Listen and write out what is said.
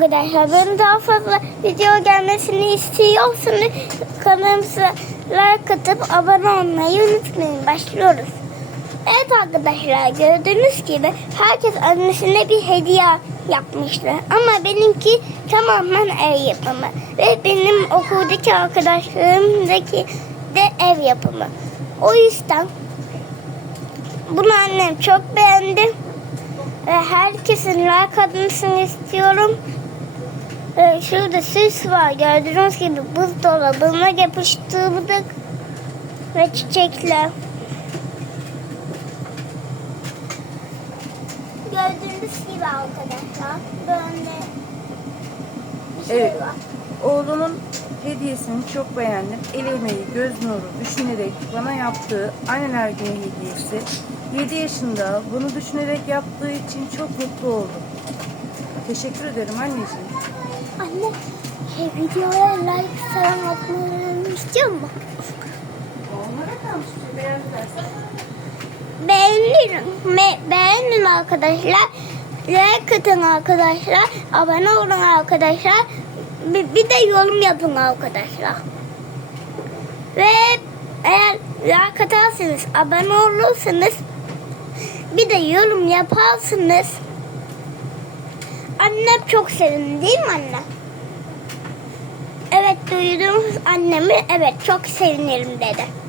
Arkadaşlar benim daha fazla video gelmesini istiyorsanız kanalımıza like atıp abone olmayı unutmayın. Başlıyoruz. Evet arkadaşlar gördüğünüz gibi herkes annesine bir hediye yapmıştı. Ama benimki tamamen ev yapımı. Ve benim okuldaki arkadaşlarımdaki de ev yapımı. O yüzden bunu annem çok beğendi. Ve herkesin like atmasını istiyorum. Ee, şurada süs var. Gördüğünüz gibi buzdolabına yapıştırdık. Ve çiçekler. Gördüğünüz gibi arkadaşlar. Böyle bir şey Evet. var. Oğlumun hediyesini çok beğendim. El emeği, göz nuru düşünerek bana yaptığı anneler günü hediyesi. 7 yaşında bunu düşünerek yaptığı için çok mutlu oldum. Teşekkür ederim anneciğim. Videoya like falan atmalarını istiyor musun? Beğenin, me, beğenin arkadaşlar. Like atın arkadaşlar. Abone olun arkadaşlar. Bir, bir de yorum yapın arkadaşlar. Ve eğer like atarsanız, abone olursanız bir de yorum yaparsınız. Annem çok sevindi değil mi anne? Duydunuz annemi evet çok sevinirim dedi.